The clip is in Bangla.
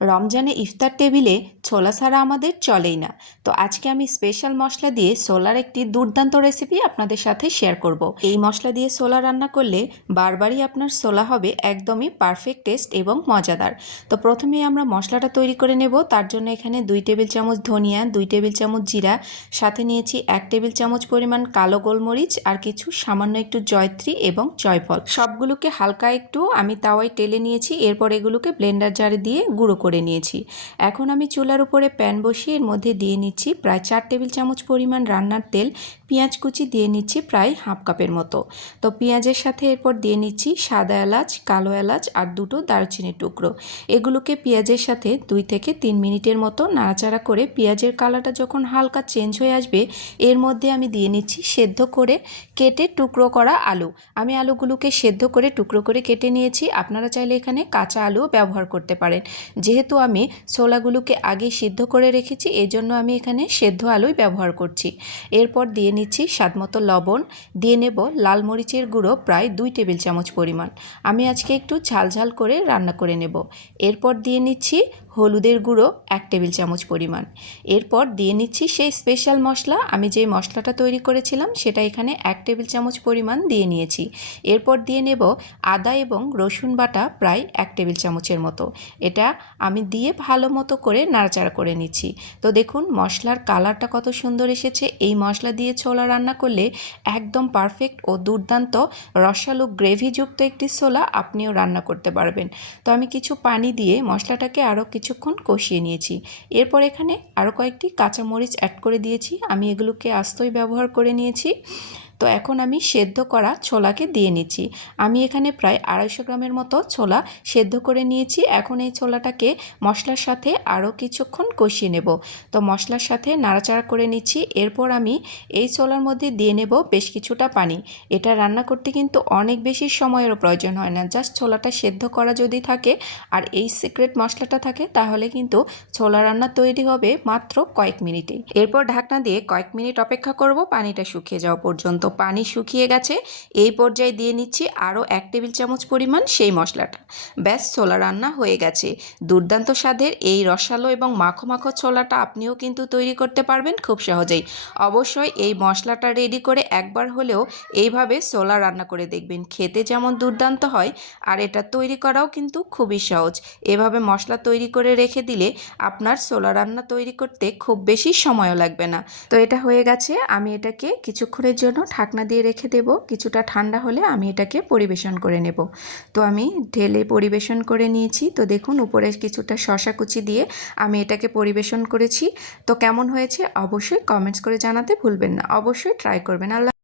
রমজানে ইফতার টেবিলে ছোলা ছাড়া আমাদের চলেই না। তো আজকে আমি স্পেশাল মশলা দিয়ে ছোলার একটি দুর্দান্ত রেসিপি আপনাদের সাথে শেয়ার করব। এই মশলা দিয়ে ছোলা রান্না করলে বারবারই আপনার ছোলা হবে একদমই পারফেক্ট টেস্ট এবং মজাদার। তো প্রথমেই আমরা মশলাটা তৈরি করে নেব। তার জন্য এখানে 2 টেবিল চামচ ধনিয়া, 2 টেবিল চামচ জিরা, সাথে নিয়েছি 1 টেবিল চামচ পরিমাণ কালো গোলমরিচ আর কিছু সামান্য একটু জয়ত্রী এবং জয়ফল। সবগুলোকে হালকা একটু আমি তাওয়ায় টেলে নিয়েছি। এরপর এগুলোকে ব্লেন্ডার জারে দিয়ে গুঁড়ো করে নিয়েছি। এখন আমি চুলার উপরে প্যান বসিয়ে এর মধ্যে দিয়ে নিচ্ছি প্রায় 4 টেবিল চামচ পরিমাণ রান্নার তেল। পেঁয়াজ কুচি দিয়ে নিচ্ছি প্রায় হাফ কাপের মতো। তো পেঁয়াজের সাথে এরপর দিয়ে নিচ্ছি সাদা এলাচ, কালো এলাচ আর 2টো দারুচিনির টুকরো। এগুলোকে পেঁয়াজের সাথে 2 থেকে 3 মিনিটের মতো নাড়াচাড়া করে পেঁয়াজের কালারটা যখন হালকা চেঞ্জ হয়ে আসবে এর মধ্যে আমি দিয়ে নিচ্ছি সেদ্ধ করে কেটে টুকরো করা আলু। আমি আলুগুলোকে সেদ্ধ করে টুকরো করে কেটে নিয়েছি। আপনারা চাইলে এখানে কাঁচা আলুও ব্যবহার করতে পারেন। যেহেতু আমি ছোলাগুলোকে আগে সিদ্ধ করে রেখেছি এজন্য আমি এখানে সেদ্ধ আলুই ব্যবহার করছি। এরপর দিয়ে নিচ্ছি স্বাদমতো লবণ, দিয়ে নেব লাল মরিচের গুঁড়ো প্রায় 2 টেবিল চামচ পরিমাণ। আমি আজকে একটু ঝাল করে রান্না করে নেব। এরপর দিয়ে নিচ্ছি হলুদের গুঁড়ো 1 টেবিল চামচ পরিমাণ। এরপর দিয়ে নিচ্ছি সেই স্পেশাল মশলা, আমি যে মশলাটা তৈরি করেছিলাম সেটা এখানে 1 টেবিল চামচ পরিমাণ দিয়ে নিয়েছি। এরপর দিয়ে নেব আদা এবং রসুন বাটা প্রায় 1 টেবিল চামচের মতো। এটা আমি দিয়ে ভালো মতো করে নাড়াচাড়া করে নিচ্ছি। তো দেখুন মশলার কালারটা কত সুন্দর এসেছে। এই মশলা দিয়ে ছোলা রান্না করলে একদম পারফেক্ট ও দুর্দান্ত রসালো গ্রেভিযুক্ত একটি ছোলা আপনিও রান্না করতে পারবেন। তো আমি কিছু পানি দিয়ে মশলাটাকে আরও কিছুক্ষণ কষিয়ে নিয়েছি। এরপর এখানে আরও কয়েকটি কাঁচামরিচ অ্যাড করে দিয়েছি। আমি এগুলোকে আস্তই ব্যবহার করে নিয়েছি। তো এখন আমি সেদ্ধ করা ছোলাকে দিয়ে নিচ্ছি। আমি এখানে প্রায় 250 গ্রামের মতো ছোলা সেদ্ধ করে নিয়েছি। এখন এই ছোলাটাকে মশলার সাথে আরও কিছুক্ষণ কষিয়ে নেব। তো মশলার সাথে নাড়াচাড়া করে নিচ্ছি। এরপর আমি এই ছোলার মধ্যে দিয়ে নেব বেশ কিছুটা পানি। এটা রান্না করতে কিন্তু অনেক বেশি সময়েরও প্রয়োজন হয় না। জাস্ট ছোলাটা সেদ্ধ করা যদি থাকে আর এই সিক্রেট মশলাটা থাকে তাহলে কিন্তু ছোলা রান্না তৈরি হবে মাত্র কয়েক মিনিটেই। এরপর ঢাকনা দিয়ে কয়েক মিনিট অপেক্ষা করব পানিটা শুকিয়ে যাওয়া পর্যন্ত। পানি শুকিয়ে গেছে। এই পর্যায়ে দিয়ে নিচ্ছি আরও 1 টেবিল চামচ পরিমাণ সেই মশলাটা। ব্যাস ছোলা রান্না হয়ে গেছে। দুর্দান্ত স্বাদের এই রসালো এবং মাখো মাখো ছোলাটা আপনিও কিন্তু তৈরি করতে পারবেন খুব সহজেই। অবশ্যই এই মশলাটা রেডি করে একবার হলেও এইভাবে ছোলা রান্না করে দেখবেন। খেতে যেমন দুর্দান্ত হয় আর এটা তৈরি করাও কিন্তু খুবই সহজ। এভাবে মশলা তৈরি করে রেখে দিলে আপনার ছোলা রান্না তৈরি করতে খুব বেশি সময়ও লাগবে না। তো এটা হয়ে গেছে। আমি এটাকে কিছুক্ষণের জন্য ঢাকনা দিয়ে রেখে দেব। কিছুটা ঠান্ডা হলে আমি এটাকে পরিবেশন করে নেব। তো আমি ঢেলে পরিবেশন করে নিয়েছি। তো দেখুন উপরে কিছুটা শসা কুচি দিয়ে আমি এটাকে পরিবেশন করেছি। তো কেমন হয়েছে অবশ্যই কমেন্টস করে জানাতে ভুলবেন না। অবশ্যই ট্রাই করবেন। আল্লাহ।